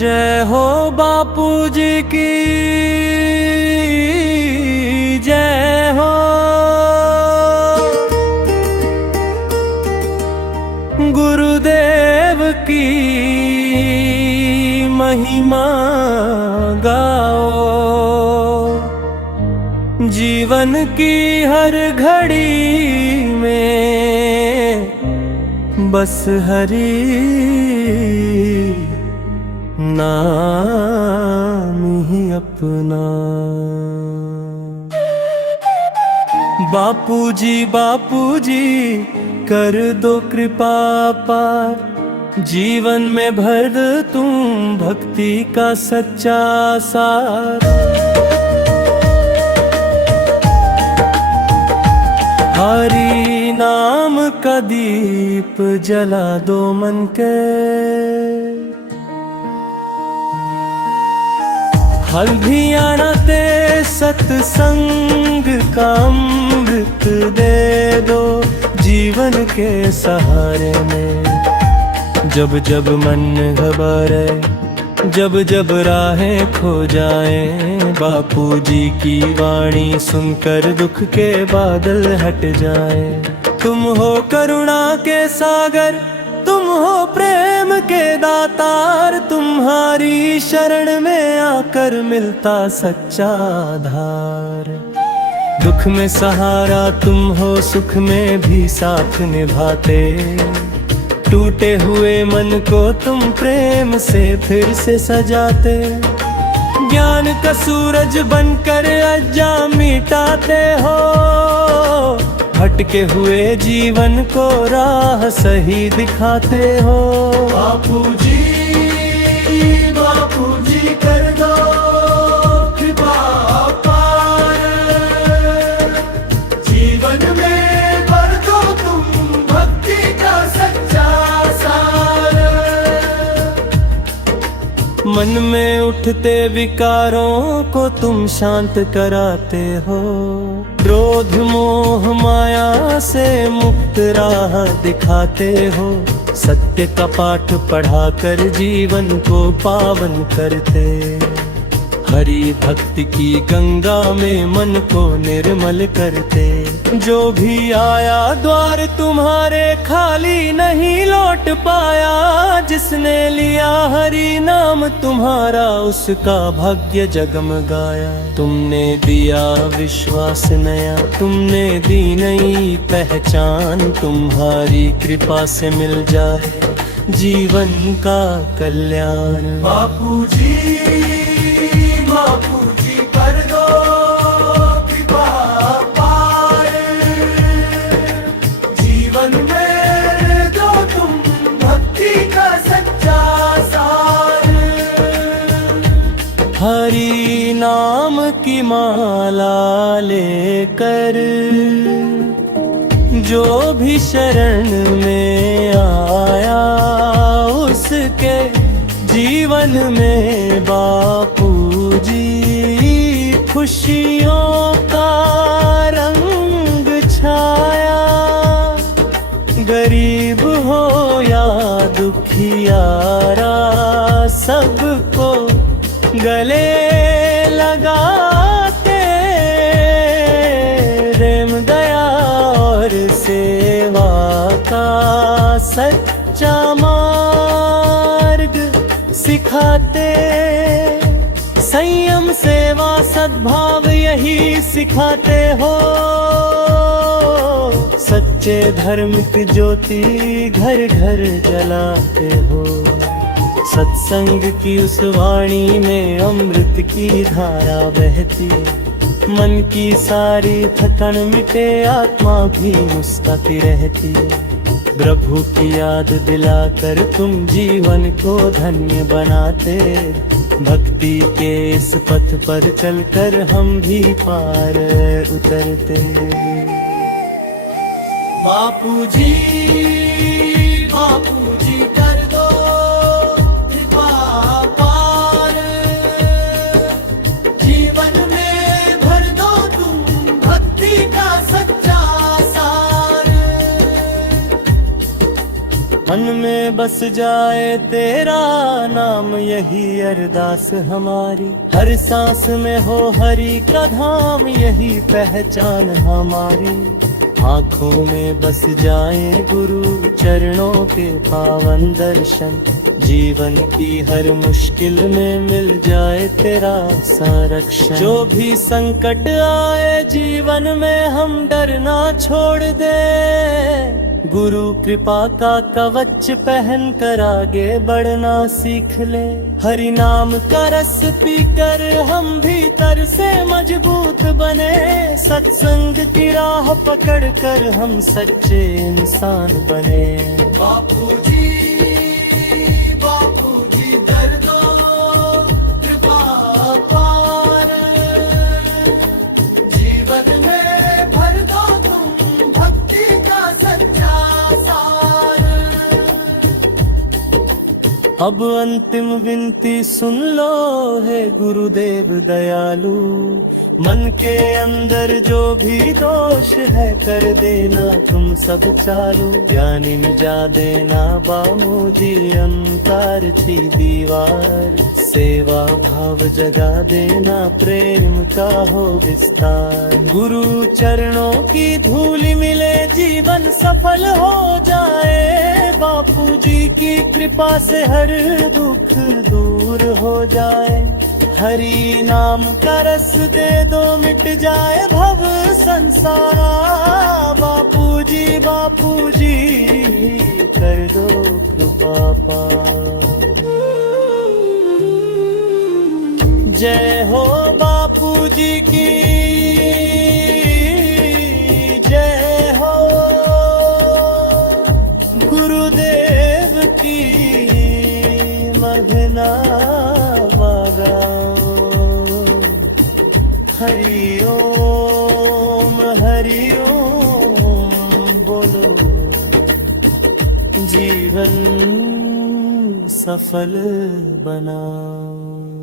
जय हो बापू जी की जय हो। गुरुदेव की महिमा गाओ, जीवन की हर घड़ी में बस हरि नाम ही अपना। बापू जी कर दो कृपा पार, जीवन में भर तुम भक्ति का सच्चा सार। हरि नाम का दीप जला दो मन के, हल्दियाँ ते सत्संग का अमृत दे दो जीवन के सहारे में। जब जब मन घबराए, जब जब राहें खो जाए, बापू जी की वाणी सुनकर दुख के बादल हट जाए। तुम हो करुणा के सागर, तुम हो प्रेम के दातार, तुम्हारी शरण में आकर मिलता सच्चा आधार। दुख में सहारा तुम हो, सुख में भी साथ निभाते, टूटे हुए मन को तुम प्रेम से फिर से सजाते। ज्ञान का सूरज बनकर अज्ञान मिटाते हो, भटके हुए जीवन को राह सही दिखाते हो। बापू जी कर दो कृपा पार, जीवन में भर दो तुम भक्ति का सच्चा सार। मन में उठते विकारों को तुम शांत कराते हो, क्रोध मोह माया से मुक्त राह दिखाते हो। सत्य का पाठ पढ़ाकर जीवन को पावन करते, हरि भक्ति की गंगा में मन को निर्मल करते। जो भी आया द्वार तुम्हारे खाली नहीं लौट पाया, जिसने लिया हरि नाम तुम्हारा उसका भाग्य जगमगाया। तुमने दिया विश्वास नया, तुमने दी नई पहचान, तुम्हारी कृपा से मिल जाए जीवन का कल्याण। बापू जी कर दो कृपा पार, जीवन में दो तुम भक्ति का सच्चा सार। हरि नाम की माला लेकर जो भी शरण में आया, उसके जीवन में बापू जी खुशियों का रंग छाया। गरीब हो या दुखियारा, सबको गले लगाते, प्रेम दया और सेवा का सच्चा मार्ग सिखाते। संयम सेवा सद्भाव यही सिखाते हो, सच्चे धर्म की ज्योति घर घर जलाते हो। सत्संग की उस वाणी में अमृत की धारा बहती, मन की सारी थकन मिटे, आत्मा भी मुस्कुराती रहती। प्रभु की याद दिलाकर तुम जीवन को धन्य बनाते, भक्ति के इस पथ पर चलकर हम भी पार उतरते। बापू जी कर दो कृपा पार, जीवन में भर दो तुम भक्ति का सच्चा सार। मन में बस जाए तेरा नाम, यही अरदास हमारी। हर सांस में हो हरि का धाम, यही पहचान हमारी। आँखों में बस जाए गुरु चरणों के पावन दर्शन, जीवन की हर मुश्किल में मिल जाए तेरा संरक्षण। जो भी संकट आए जीवन में हम डरना छोड़ दे, गुरु कृपा का कवच पहन कर आगे बढ़ना सीख ले। हरि नाम का रस पीकर हम भीतर से मजबूत बने, सत्संग की राह पकड़ कर हम सच्चे इंसान बने। बापूजी दर दो कृपा पार, जीवन में भर दो तुम भक्ति का सच्चा सार। अब अंतिम विनती सुन लो है गुरुदेव दयालु, मन के अंदर जो भी दोष है कर देना तुम सब चालू। ज्ञानी मिटा देना बामूजी अंकार की दीवार, सेवा भाव जगा देना प्रेम का हो विस्तार। गुरु चरणों की धूल मिले जीवन सफल हो जाए, बापूजी की कृपा से हर दुख दूर हो जाए। हरि नाम का रस दे दो मिट जाए भव संसार, बापूजी कर दो कृपा पार। जय हो बापूजी की जय हो, गुरुदेव की मघना गाओ। हरि ओम बोलो, जीवन सफल बनाओ।